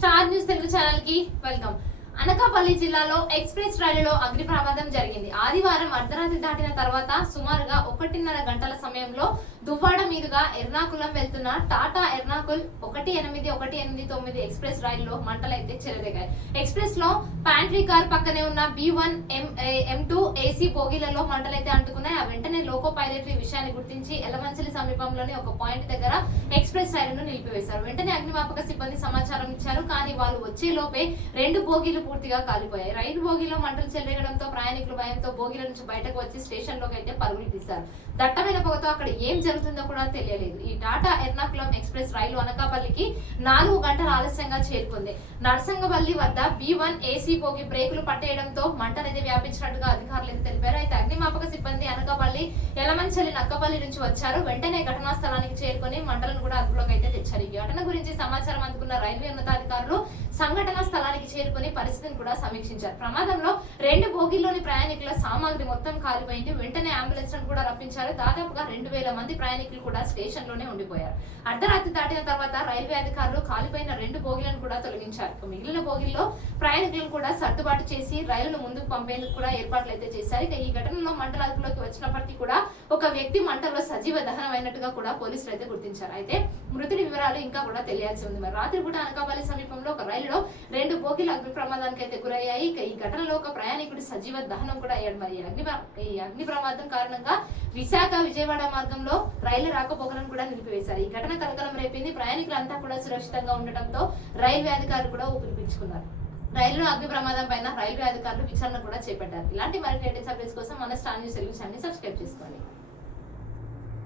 Star News Telugu ఛానల్కి welcome. Anakapalli జిల్లాలో express రైలులో అగ్ని ప్రమాదం జరిగింది. ఆదివారం అర్ధరాత్రి దాటిన తర్వాత సుమారుగా ఒకటిన్నర గంటల సమయంలో దువ్వాడ మీదుగా ఎర్నాకుళం వెళ్తున్న టాటా ఎర్నాకుల్ ఒకటి ఎనిమిది ఒకటి ఎనిమిది తొమ్మిది ఎక్స్ప్రెస్ రైల్లో మంటలైతే చెలరేగాయి. ఎక్స్ప్రెస్లో ప్యాంట్రీ కార్ పక్కనే ఉన్న B one M M two AC బోగీలలో మంటలైతే అంటుకున్నాయి. ఆ వెంటనే లోకో పైలట్ ఈ విషయాన్ని గుర్తించి ఎలమంచిలి సమీపంలోని ఒక పాయింట్ దగ్గర ఎక్స్ప్రెస్ రైలును నిలిపివేశారు. వెంటనే అగ్నిమాపక సిబ్బంది సమాచారం ఇచ్చారు. కానీ వాళ్ళు వచ్చే లోపే రెండు బోగీలు పూర్తిగా కాలిపోయాయి. రైలు బోగిలో మంటలు చెలరేగడంతో ప్రయాణికులు భయంతో బోగిల నుంచి బయటకు వచ్చి స్టేషన్లోకి అయితే పరుగులు తీశారు. దట్టమైన పొగతో అక్కడ ఏం జరుగుతుందో కూడా తెలియలేదు. ఈ టాటా ఎర్నాకులం ఎక్స్ప్రెస్ రైలు అనకాపల్లికి నాలుగు గంటల ఆలస్యంగా చేరుకుంది. నర్సంగపల్లి వద్ద బి వన్ ఏసీ పోగి బ్రేకులు పట్టేయడంతో మంటలైతే వ్యాపించినట్టుగా అధికారులు అయితే తెలిపారు. అయితే అగ్నిమాపక సిబ్బంది అనకాపల్లి ఎలమంచలి నక్కపల్లి నుంచి వచ్చారు. వెంటనే ఘటనా స్థలానికి చేరుకొని మంటలను కూడా అదుపులోకి అయితే తెచ్చారు. ఈ ఘటన గురించి సమాచారం అందుకున్న రైల్వే ఉన్నతాధికారులు సంఘటన చేరుకొని పరిస్థితిని కూడా సమీక్షించారు. ప్రమాదంలో రెండు బోగిల్లోని ప్రయాణికుల సామాగ్రి మొత్తం కాలిపోయింది. వెంటనే అంబులెన్స్ కూడా రప్పించారు. దాదాపుగా రెండు వేల మంది ప్రయాణికులు కూడా స్టేషన్లోనే ఉండిపోయారు. అర్ధరాత్రి దాటిన తర్వాత రైల్వే అధికారులు కాలిపోయిన రెండు బోగిలను కూడా తొలగించారు. మిగిలిన బోగిల్లో ప్రయాణికులను కూడా సర్దుబాటు చేసి రైలును ముందుకు పంపేందుకు కూడా ఏర్పాట్లు అయితే చేశారు. ఇక ఈ ఘటనలో మంటల అదుపులోకి వచ్చినప్పటికీ కూడా ఒక వ్యక్తి మంటల్లో సజీవ దహనం అయినట్టుగా కూడా పోలీసులు అయితే గుర్తించారు. అయితే మృతుడి వివరాలు ఇంకా కూడా తెలియాల్సి ఉంది. మరి రాత్రి కూడా అనకాపల్లి సమీపంలో ఒక రైలులో రెండు బోగిలు అగ్ని ప్రమాదానికి అయితే గురయ్యాయి. ఇక ఈ ఘటనలో ఒక ప్రయాణికుడి సజీవ దహనం కూడా అయ్యాడు మరి. అగ్ని ఈ అగ్ని ప్రమాదం కారణంగా విశాఖ విజయవాడ మార్గంలో రైలు రాకపోకలను కూడా నిలిపివేశారు. ఈ ఘటన కలకలం రేపింది. ప్రయాణికులంతా కూడా సురక్షితంగా ఉండటంతో రైల్వే అధికారులు కూడా ఊపిరిపించుకున్నారు రైలు అగ్ని ప్రమాదం పైన రైల్వే అధికారులు విచారణ కూడా చేపట్టారు. ఇలాంటి మరిన్ని లేటెస్ట్ అప్డేట్స్ కోసం మన Star News Telugu channel subscribe చేసుకోండి.